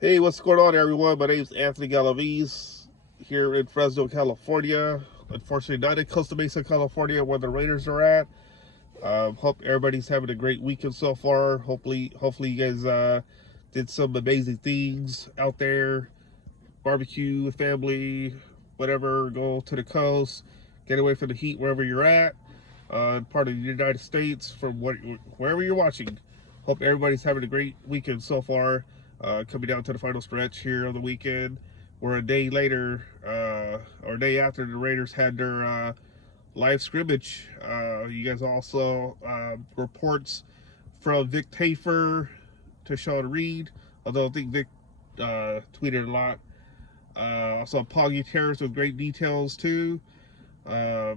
Hey, what's going on, everyone? My name's Anthony Galaviz here in Fresno, California. Unfortunately, not in Costa Mesa, California, where the Raiders are at. Hope everybody's having a great weekend so far. Hopefully, you guys did some amazing things out there. Barbecue with family, whatever. Go to the coast, get away from the heat wherever you're at. Part of the United States, from wherever you're watching. Hope everybody's having a great weekend so far. Coming down to the final stretch here on the weekend. We're a day later, or a day after the Raiders had their live scrimmage. You guys also reports from Vic Tafer to Sean Reed, although I think Vic tweeted a lot. Also, Poggy Terrace with great details too. Uh,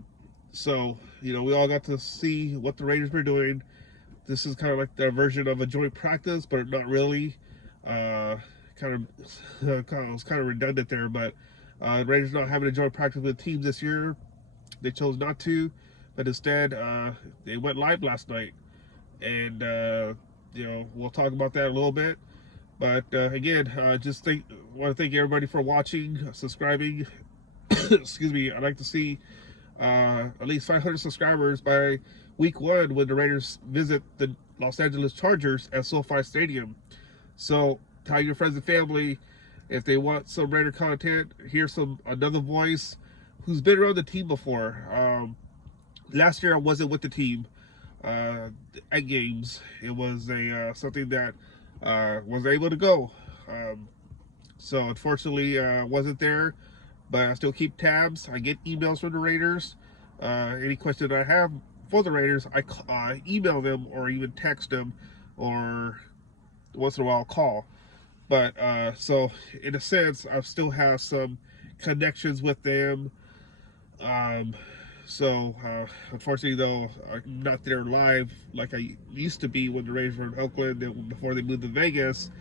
so, we all got to see what the Raiders were doing. This is kind of like their version of a joint practice, but not really. Uh, it was kind of redundant there, but the Raiders not having a joint practice with teams this year. They chose not to, but instead they went live last night, and we'll talk about that a little bit. But again, want to thank everybody for watching, subscribing. Excuse me. I'd like to see at least 500 subscribers by week 1 when the Raiders visit the Los Angeles Chargers at SoFi Stadium. So tell your friends and family if they want some Raider content. Hear another voice who's been around the team before. Last year I wasn't with the team at games. It was something that was able to go. So unfortunately, wasn't there, but I still keep tabs. I get emails from the Raiders. Any question that I have for the Raiders, I email them or even text them, or once in a while call. But so in a sense, I still have some connections with them. So unfortunately, though, I'm not there live like I used to be when the Raiders were in Oakland before they moved to Vegas,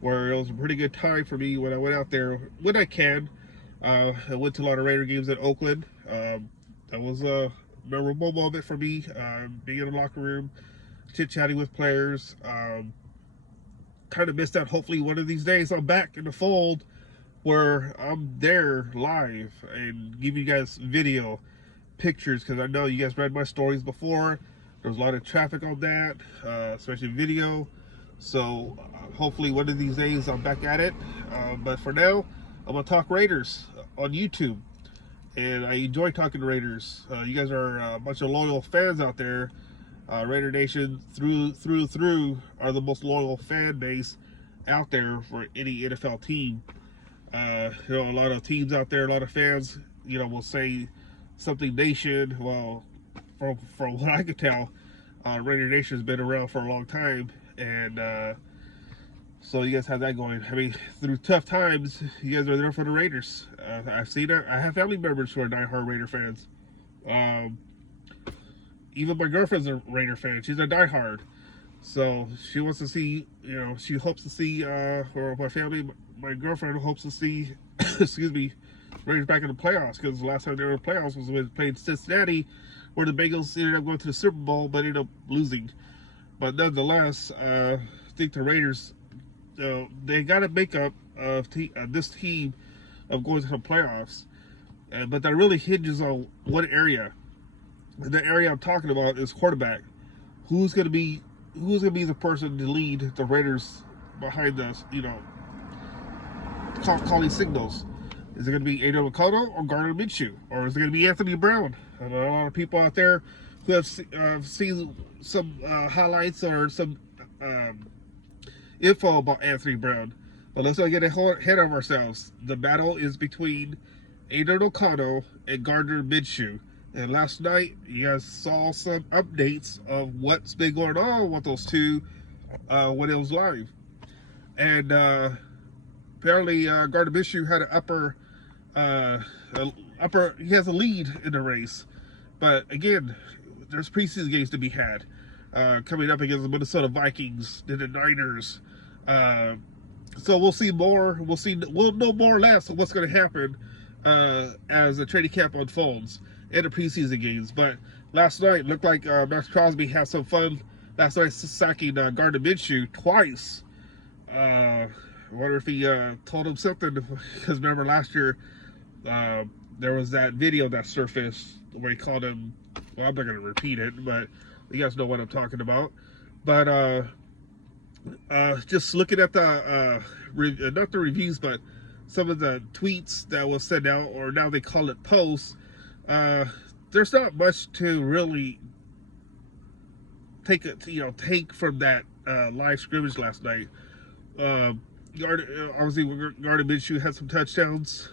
where it was a pretty good time for me when I went out there when I can. I went to a lot of Raider games in Oakland. That was a memorable moment for me, being in the locker room, chit-chatting with players. Kind of missed out. Hopefully one of these days I'm back in the fold where I'm there live and give you guys video pictures, because I know you guys read my stories before. There was a lot of traffic on that, especially video. So hopefully one of these days I'm back at it. But for now, I'm gonna talk Raiders on YouTube, and I enjoy talking to Raiders. You guys are a bunch of loyal fans out there. Raider Nation through are the most loyal fan base out there for any NFL team. A lot of teams out there, a lot of fans, will say something Nation. Well, from what I could tell, Raider Nation has been around for a long time, and so you guys have that going. I mean, through tough times, you guys are there for the Raiders. I've seen it. I have family members who are diehard Raider fans. Even my girlfriend's a Raider fan. She's a diehard. So she wants to see, she hopes to see, or my family, my girlfriend hopes to see, excuse me, Raiders back in the playoffs, because the last time they were in the playoffs was when they played Cincinnati, where the Bengals ended up going to the Super Bowl, but ended up losing. But nonetheless, I think the Raiders, they got a makeup of this team of going to the playoffs, but that really hinges on one area. The area I'm talking about is quarterback. Who's gonna be the person to lead the Raiders behind us? Calling signals. Is it gonna be Adrian Makoto or Gardner Minshew, or is it gonna be Anthony Brown? I know a lot of people out there who have seen some highlights or some info about Anthony Brown. But let's not get ahead of ourselves. The battle is between Aidan O'Connell and Gardner Minshew. And last night, you guys saw some updates of what's been going on with those two when it was live. And apparently, Gardner Minshew had he has a lead in the race. But again, there's preseason games to be had. Coming up against the Minnesota Vikings and the Niners. So we'll see more. We'll know more or less of what's going to happen as the training camp unfolds in the preseason games. But last night looked like Max Crosby had some fun last night, sacking Gardner Minshew twice. I wonder if he told him something, because remember last year there was that video that surfaced where he called him, well, I'm not going to repeat it, but you guys know what I'm talking about. But just looking at the, not the reviews, but some of the tweets that was sent out, or now they call it posts, there's not much to really take from that live scrimmage last night. Obviously, Gardner Minshew had some touchdowns.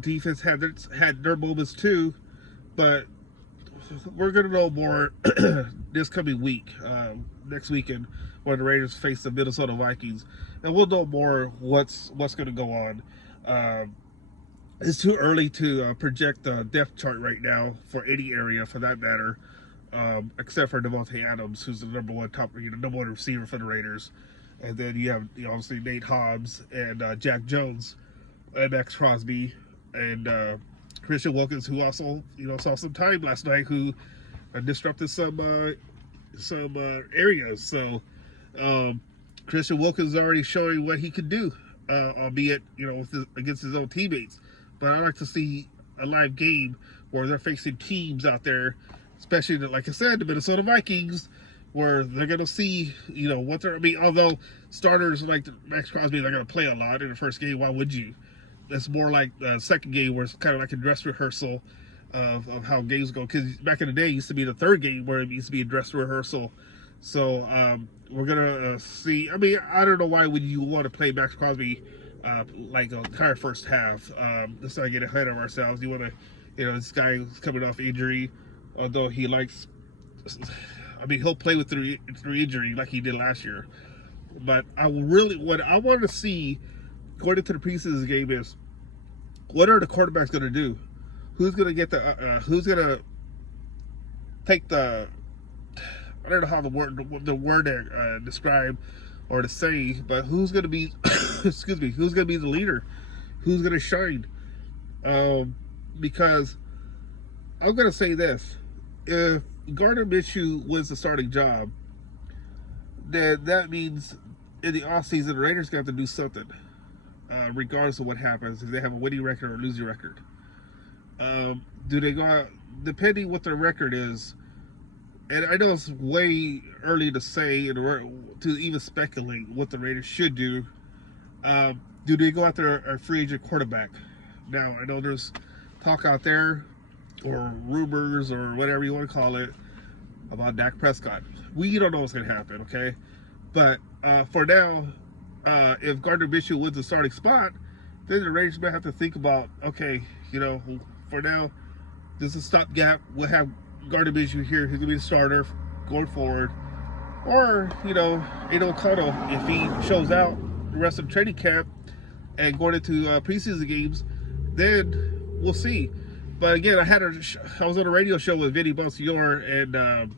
Defense had their moments too, but we're gonna know more this coming week, next weekend, when the Raiders face the Minnesota Vikings, and we'll know more what's gonna go on. It's too early to project the depth chart right now for any area, for that matter, except for Devontae Adams, who's the number one receiver for the Raiders, and then you have obviously Nate Hobbs and Jack Jones and Max Crosby and Christian Wilkins, who also saw some time last night, who disrupted some areas. So Christian Wilkins is already showing what he could do, albeit against his own teammates. But I like to see a live game where they're facing teams out there, especially like I said, the Minnesota Vikings, where they're going to see what they're. I mean, although starters like Max Crosby, they're going to play a lot in the first game. Why would you? It's more like the second game, where it's kind of like a dress rehearsal of how games go. Because back in the day, it used to be the third game where it used to be a dress rehearsal. So we're gonna see. I mean, I don't know why would you want to play Max Crosby like the entire first half. Let's not get ahead of ourselves. You want to, this guy is coming off injury, although he likes. I mean, he'll play with through injury like he did last year. But what I want to see going into the preseason game is, what are the quarterbacks going to do? Who's going to get who's going to take the, I don't know how the word to describe or to say, but who's going to be, excuse me, who's going to be the leader? Who's going to shine? Because I'm going to say this: if Gardner Minshew wins the starting job, then that means in the offseason, the Raiders got to do something, regardless of what happens, if they have a winning record or a losing record. Do they go out, depending what their record is, and I know it's way early to say and to even speculate what the Raiders should do. Do they go out there a free agent quarterback? Now, I know there's talk out there, or rumors, or whatever you want to call it, about Dak Prescott. We don't know what's going to happen, okay? But for now, if Gardner Minshew wins the starting spot, then the Raiders might have to think about, okay, for now, this is a stopgap. We'll have Gardner Minshew here. He's going to be the starter going forward. Or, Aidan O'Connell, if he shows out the rest of the training camp and going into preseason games, then we'll see. But again, I was on a radio show with Vinny Bonsignore and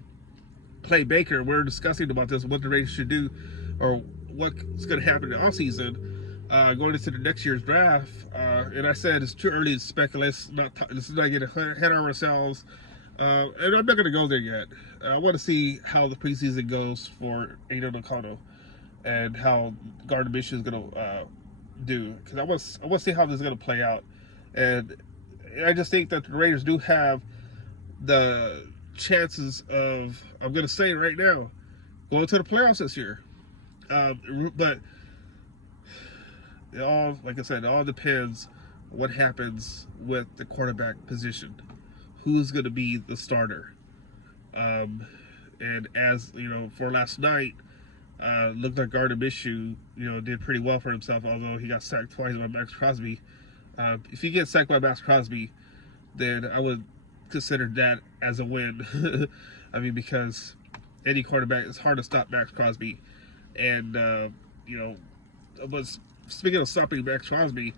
Clay Baker. We're discussing about this, what the Raiders should do, or what's going to happen in the offseason, going into the next year's draft. And I said it's too early to speculate. Let's not get ahead of ourselves. And I'm not going to go there yet. I want to see how the preseason goes for Aidan O'Connell and how Gardner Minshew is going to do. Because I want to see how this is going to play out. And I just think that the Raiders do have the chances of, I'm going to say it right now, going to the playoffs this year. But like I said, it all depends on what happens with the quarterback position. Who's going to be the starter? And as for last night, looked like Gardner Minshew, did pretty well for himself, although he got sacked twice by Max Crosby. If you get sacked by Max Crosby, then I would consider that as a win. I mean, because any quarterback, it's hard to stop Max Crosby. And, but speaking of stopping Max Crosby,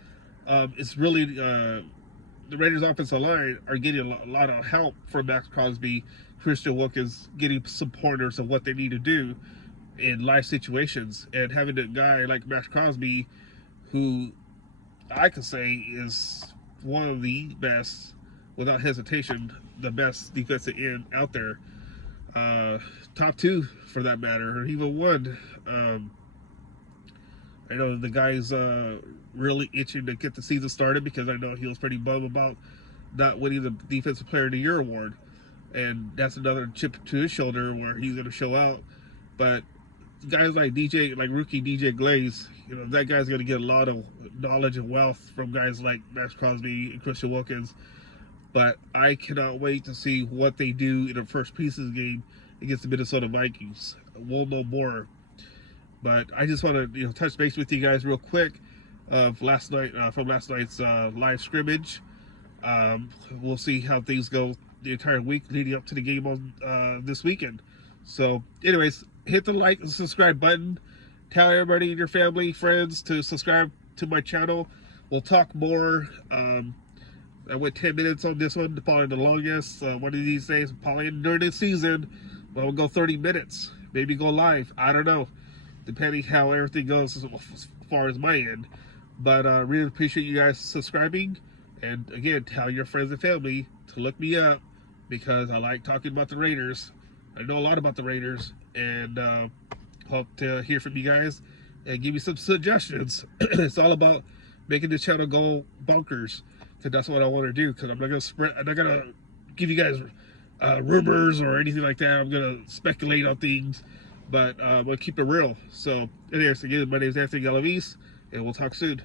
it's really, the Raiders' offensive line are getting a lot of help from Max Crosby. Christian Wilkins getting some pointers of what they need to do in life situations. And having a guy like Max Crosby, who I could say is one of the best, without hesitation, the best defensive end out there. Top two, for that matter, or even one. I know the guy's really itching to get the season started because I know he was pretty bummed about not winning the Defensive Player of the Year award. And that's another chip to his shoulder where he's going to show out. But guys like rookie DJ Glaze, you know, that guy's going to get a lot of knowledge and wealth from guys like Max Crosby and Christian Wilkins. But I cannot wait to see what they do in the first preseason game against the Minnesota Vikings. We'll know more. But I just want to touch base with you guys real quick from last night's live scrimmage. We'll see how things go the entire week leading up to the game on this weekend. So, anyways, hit the like and subscribe button. Tell everybody in your family, friends to subscribe to my channel. We'll talk more. I went 10 minutes on this one, probably the longest. One of these days, probably during the season, we'll go 30 minutes. Maybe go live. I don't know. Depending how everything goes as far as my end. But really appreciate you guys subscribing. And again, tell your friends and family to look me up because I like talking about the Raiders. I know a lot about the Raiders. And hope to hear from you guys and give you some suggestions. It's all about making this channel go bonkers. Because that's what I want to do. Because I'm not gonna give you guys rumors or anything like that. I'm gonna speculate on things, but I'm gonna keep it real. So, anyways, again, my name is Anthony Galavis, and we'll talk soon.